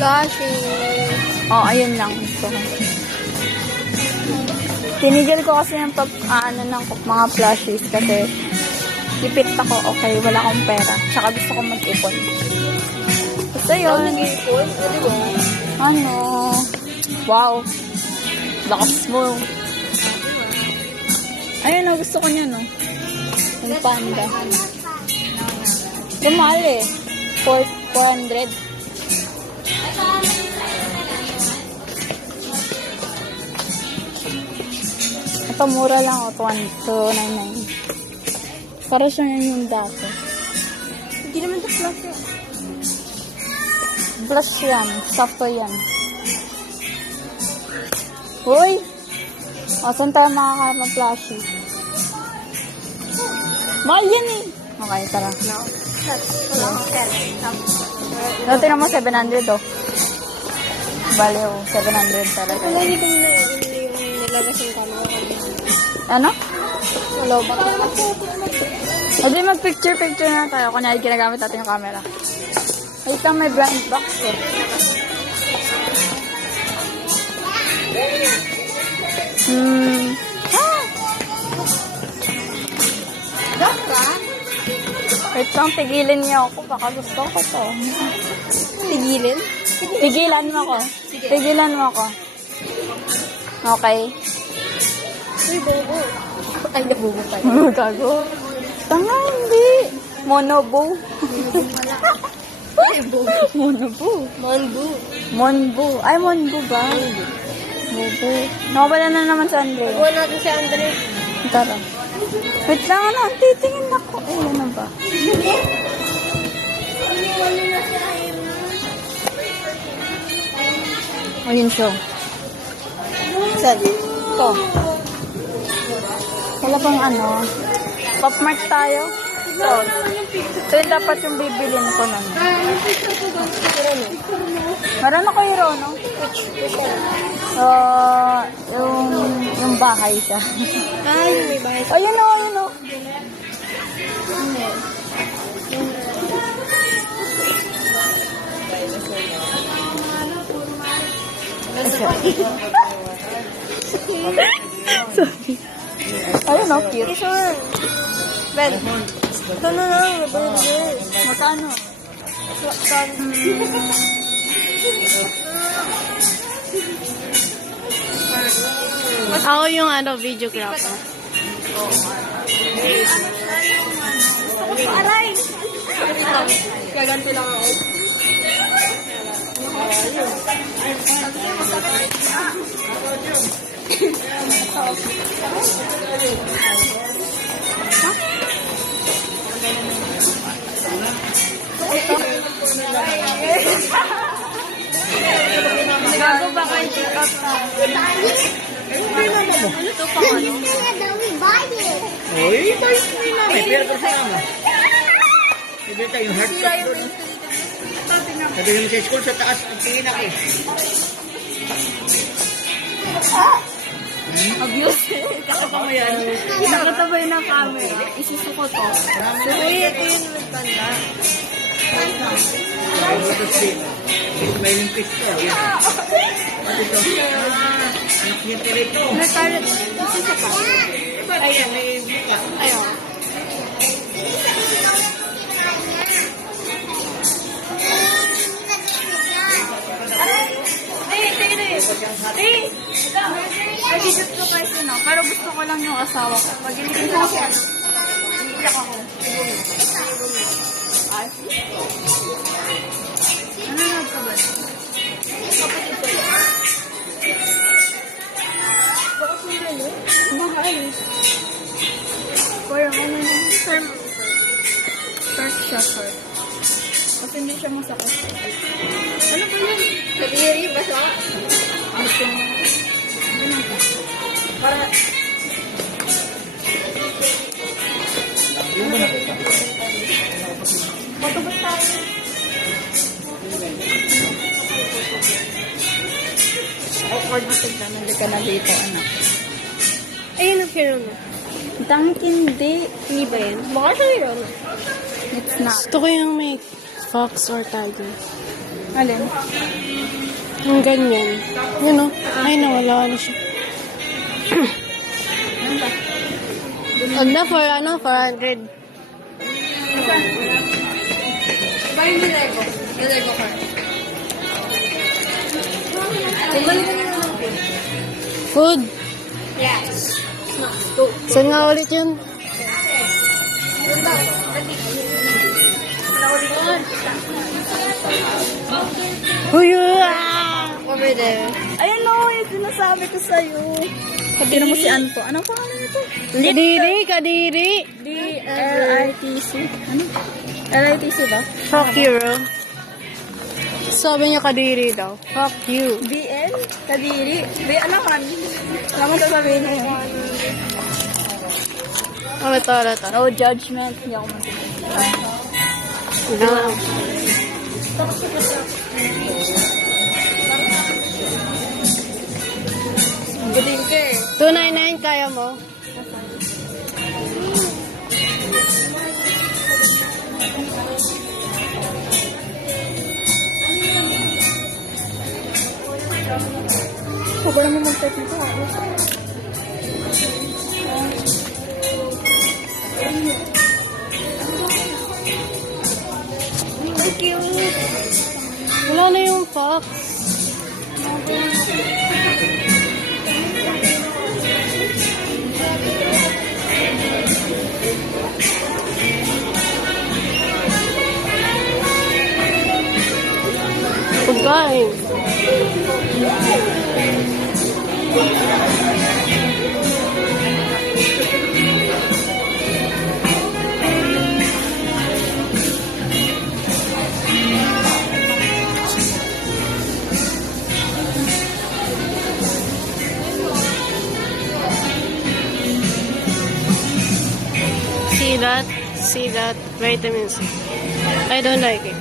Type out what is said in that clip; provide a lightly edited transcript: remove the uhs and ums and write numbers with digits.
Blushing. Oh, ayun lang. So, tinigil ko kasi yung ng mga plushies kasi ipit ako, okay, wala akong pera. Tsaka gusto ko mag-ipon. Basta yun. Nag-ipon? Ano ba? Ano? Wow. Lakas mo. Ayun na, gusto ko niya, no? Yung panda. Yung mahal eh. 400. Ito, mura lang, 299. Para siya yung dati. Hindi naman ito flush eh. Blush yan. Sakto yan. Uy! O, saan tayo makakaharap ng plushie? Mahal yan eh. Okay, tara. No. Wala akong pera. No, tinan mo, 700 oh. Bale, oh, 700 talaga. Wala, hindi ko yung nilabas yung camera ko. Ano? Wala ba? Hindi, mag-picture-picture na tayo. Kunyari, ginagamit natin yung camera. Wait lang, may blind box eh. Wait lang, tigilin niyo ako. Baka gusto ko to. Tigilin? Tigilan mo ako. Tigilan mo ako. Okay. Uy, bobo. Ay, nabubo pa. Gago. Tanga, hindi. Monobo. Monobo. Monbu. Monbu. Ay, Monbu ba? Monbu. Nakabala na naman sa Andre. Pagawa natin si Andre. Tara. Wait lang, ano? Titingin ako. Ay, ano ba? Ayun siya. Saan? Ito. Wala pang ano. Popmark tayo. Ito. Ito yung dapat yung bibilin ko nun. Meron ako hero, no? Yung bahay siya. Ay, may bahay. Ayun o, ayun o. Sorry. Ayun o, cute. Sure. Ben. Ito na lang. Burger. Magkano? Ako yung videographer. Aray! Kaganto lang ako. Gago ba kayo check out na? Ano to pang ano? Uy, tayo na namin. Pero sa kama. Hindi tayo yung heart shot doon. Sabi yung sa school sa taas, ang tingin na eh. Abuse. Kakatabay yan. Nakatabay ng camera. Isusuko to. Uy, ito yung nagtanda. May limpis ko. At ito. Anak niya ito. Nagtalit. Ito pa. Ayan, may buka. Ayaw. Nag-isip ko kasi no, pero gusto ko lang yung asawa ko. Pag-iligin ko siya, iiyak ako. Ano nagkabal? Mahal. Pero ano yung term? Short siya, short. Kasi hindi siya masakit. Ano ba yun? Kadiri ba siya? Gusto mo. Para... Matubot tayo. Awkward na tignan. Hindi ka na dito, anak. Ayun ang hero mo. Tangik hindi. Hindi ba yan? Baka siya hero mo. It's not. Gusto ko yung may fox or tiger. Alin? Yung ganyan. Yun o. Ay, nawala na siya. Huwag na for 400. Ba yung Lego? Yung Lego car. Bumalik ka na lang. Food. Yes. Saan nga ulit yun? Huya! Over there. Ayan o, yung sinasabi ko sa'yo. Sabihin mo si Anto. Anong pangalan nito? Kadiri. D-L-I-T-C. Ano? L-I-T-C ba? Fuck you, bro. Sabi niya kadiri daw. Fuck you. B-L? Kadiri? Ano man? Alam mo sasabihin niya yun. Oh, ito. No judgment. Hindi ako masasabi. No. Galing ka eh. 299 kaya mo? Huwag naman mag-type nito. Thank you. Wala na yung fox. Pagkain. See that? See that? Vitamin C. I don't like it.